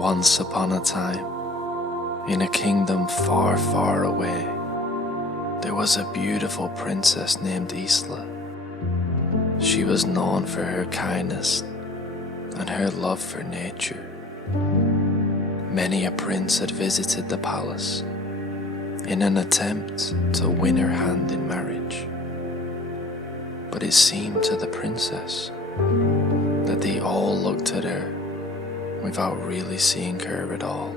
Once upon a time, in a kingdom far, far away, there was a beautiful princess named Isla. She was known for her kindness and her love for nature. Many a prince had visited the palace in an attempt to win her hand in marriage. But it seemed to the princess that they all looked at her without really seeing her at all.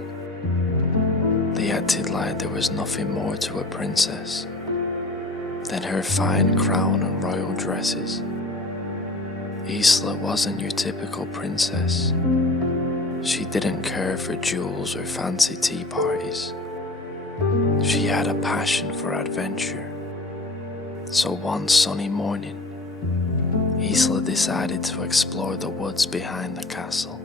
They acted like there was nothing more to a princess than her fine crown and royal dresses. Isla wasn't your typical princess. She didn't care for jewels or fancy tea parties. She had a passion for adventure. So one sunny morning, Isla decided to explore the woods behind the castle.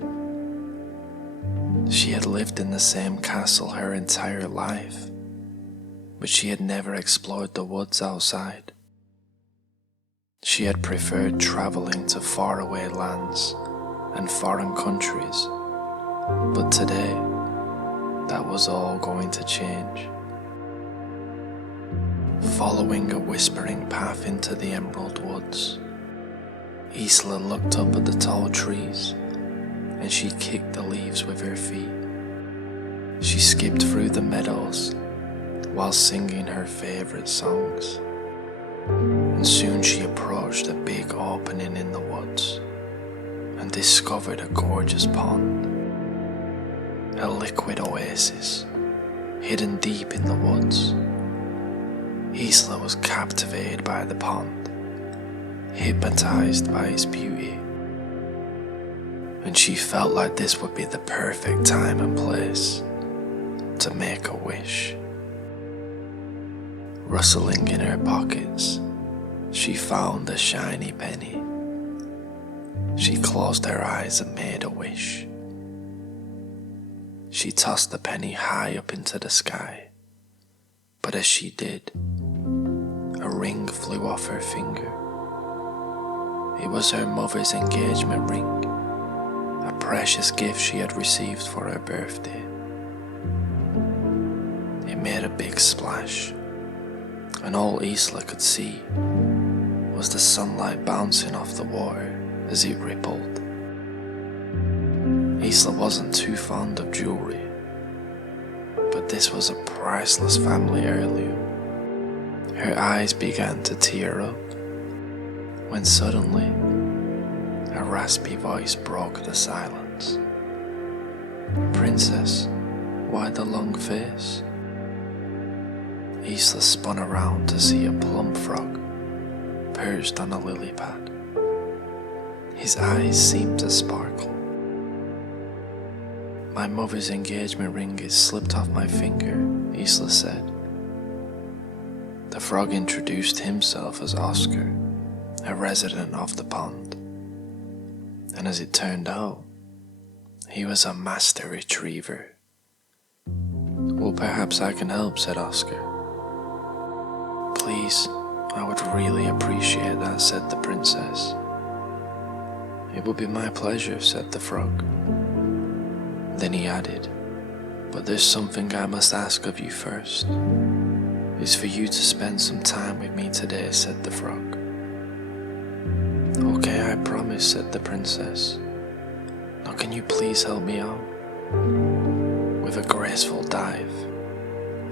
She had lived in the same castle her entire life, but she had never explored the woods outside. She had preferred traveling to faraway lands and foreign countries, but today, that was all going to change. Following a whispering path into the emerald woods, Isla looked up at the tall trees and she kicked the leaves with her feet. She skipped through the meadows while singing her favorite songs. And soon she approached a big opening in the woods and discovered a gorgeous pond, a liquid oasis hidden deep in the woods. Isla was captivated by the pond, hypnotized by its beauty, and she felt like this would be the perfect time and place to make a wish. Rustling in her pockets, she found a shiny penny. She closed her eyes and made a wish. She tossed the penny high up into the sky, but as she did, a ring flew off her finger. It was her mother's engagement ring, a precious gift she had received for her birthday. It made a big splash, and all Isla could see was the sunlight bouncing off the water as it rippled. Isla wasn't too fond of jewelry, but this was a priceless family heirloom. Her eyes began to tear up when suddenly a raspy voice broke the silence. "Princess, why the long face?" Isla spun around to see a plump frog perched on a lily pad. His eyes seemed to sparkle. "My mother's engagement ring is slipped off my finger," Isla said. The frog introduced himself as Oscar, a resident of the pond, and as it turned out, he was a master retriever. "Well, perhaps I can help," said Oscar. "Please, I would really appreciate that," said the princess. "It would be my pleasure," said the frog. Then he added, "But there's something I must ask of you first. It's for you to spend some time with me today," said the frog. "Okay, I promise," said the princess. "Now can you please help me out?" With a graceful dive,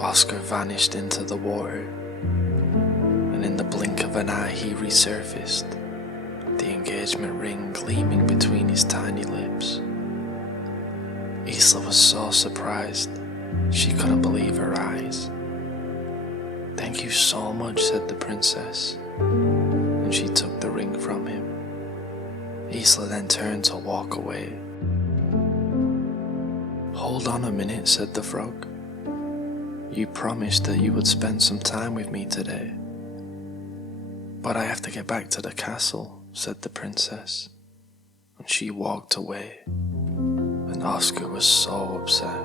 Oscar vanished into the water, and in the blink of an eye he resurfaced, the engagement ring gleaming between his tiny lips. Isla was so surprised she couldn't believe her eyes. "Thank you so much," said the princess, and she took the ring from him. Isla then turned to walk away. "Hold on a minute," said the frog. "You promised that you would spend some time with me today." "But I have to get back to the castle," said the princess, and she walked away, and Oscar was so upset.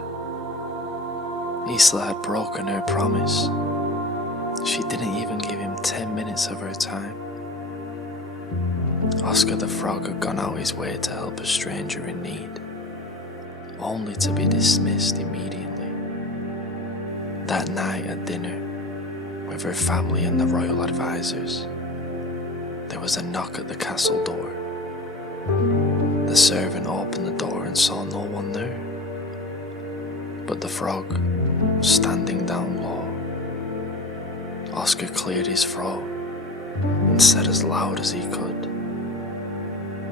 Isla had broken her promise. She didn't even give him 10 minutes of her time. Oscar the Frog had gone out his way to help a stranger in need, only to be dismissed immediately. That night at dinner, with her family and the royal advisors, there was a knock at the castle door. The servant opened the door and saw no one there, but the frog standing down low. Oscar cleared his throat and said as loud as he could,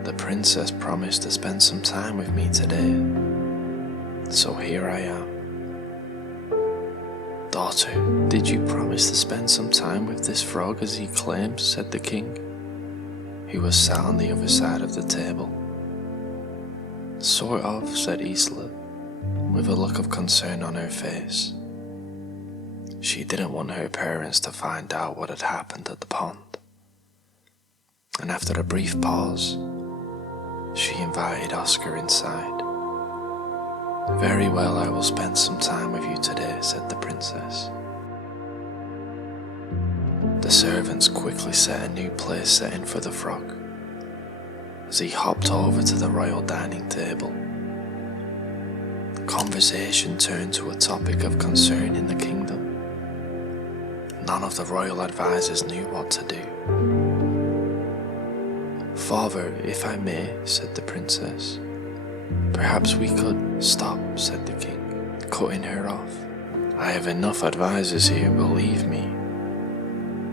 "The princess promised to spend some time with me today, so here I am." "Daughter, did you promise to spend some time with this frog as he claims?" said the king, who was sat on the other side of the table. "Sort of," said Isla, with a look of concern on her face. She didn't want her parents to find out what had happened at the pond. And after a brief pause, she invited Oscar inside. "Very well, I will spend some time with you today," said the princess. The servants quickly set a new place setting for the frog as he hopped over to the royal dining table. Conversation turned to a topic of concern in the kingdom. None of the royal advisors knew what to do. "Father, if I may," said the princess. "Perhaps we could—" "Stop," said the king, cutting her off. "I have enough advisors here, believe me."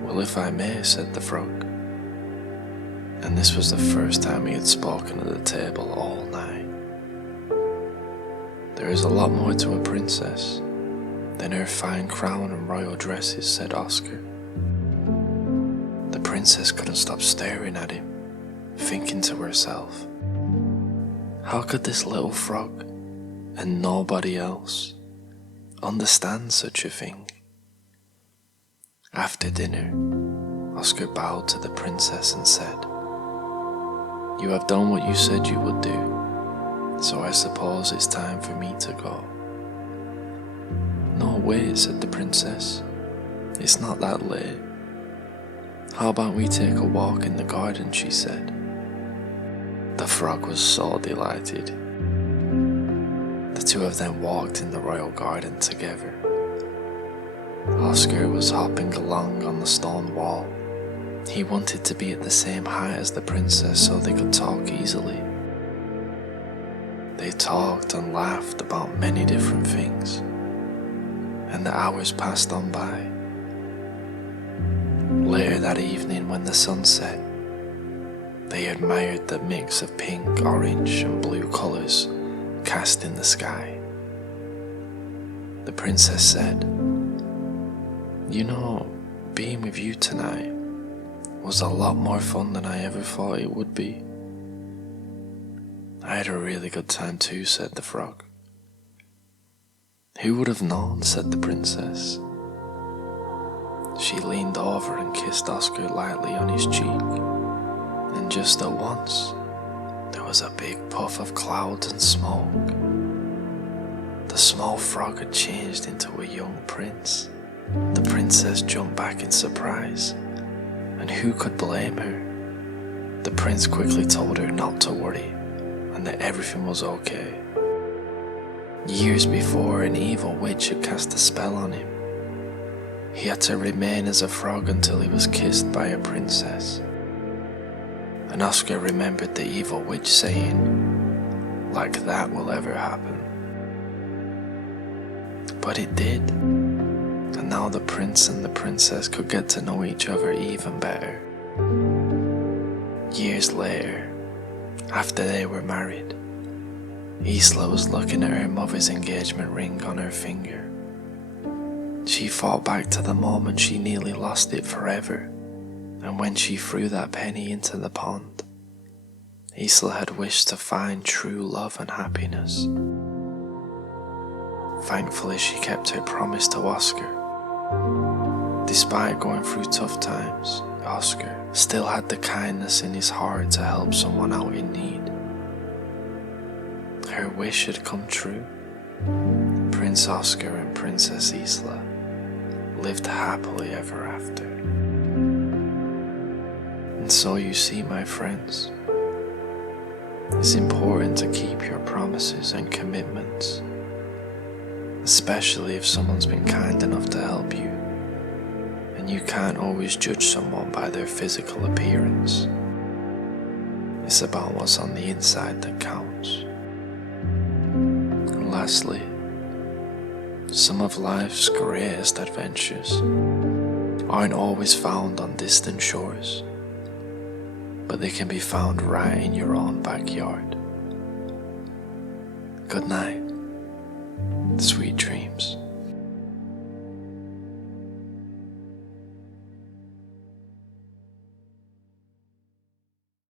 "Well, if I may," said the frog. And this was the first time he had spoken at the table all night. "There is a lot more to a princess than her fine crown and royal dresses," said Oscar. The princess couldn't stop staring at him, thinking to herself, how could this little frog, and nobody else, understand such a thing? After dinner, Oscar bowed to the princess and said, "You have done what you said you would do, so I suppose it's time for me to go." "No, wait," said the princess. "It's not that late. How about we take a walk in the garden?" she said. The frog was so delighted. The two of them walked in the royal garden together. Oscar was hopping along on the stone wall. He wanted to be at the same height as the princess so they could talk easily. They talked and laughed about many different things, and the hours passed on by. Later that evening, when the sun set, they admired the mix of pink, orange, and blue colors cast in the sky. The princess said, "You know, being with you tonight was a lot more fun than I ever thought it would be." "I had a really good time too," said the frog. "Who would have known?" said the princess. She leaned over and kissed Oscar lightly on his cheek, and just at once, there was a big puff of clouds and smoke. The small frog had changed into a young prince. The princess jumped back in surprise, and who could blame her? The prince quickly told her not to worry, and that everything was okay. Years before, an evil witch had cast a spell on him. He had to remain as a frog until he was kissed by a princess. And Oscar remembered the evil witch saying, "Like that will ever happen." But it did, and now the prince and the princess could get to know each other even better. Years later, after they were married, Isla was looking at her mother's engagement ring on her finger. She thought back to the moment she nearly lost it forever, and when she threw that penny into the pond. Isla had wished to find true love and happiness. Thankfully, she kept her promise to Oscar. Despite going through tough times, Oscar still had the kindness in his heart to help someone out in need. Her wish had come true. Prince Oscar and Princess Isla lived happily ever after. And so you see, my friends, it's important to keep your promises and commitments. especially if someone's been kind enough to help you. And you can't always judge someone by their physical appearance. It's about what's on the inside that counts. And lastly, some of life's greatest adventures aren't always found on distant shores, but they can be found right in your own backyard. Good night. Sweet dreams.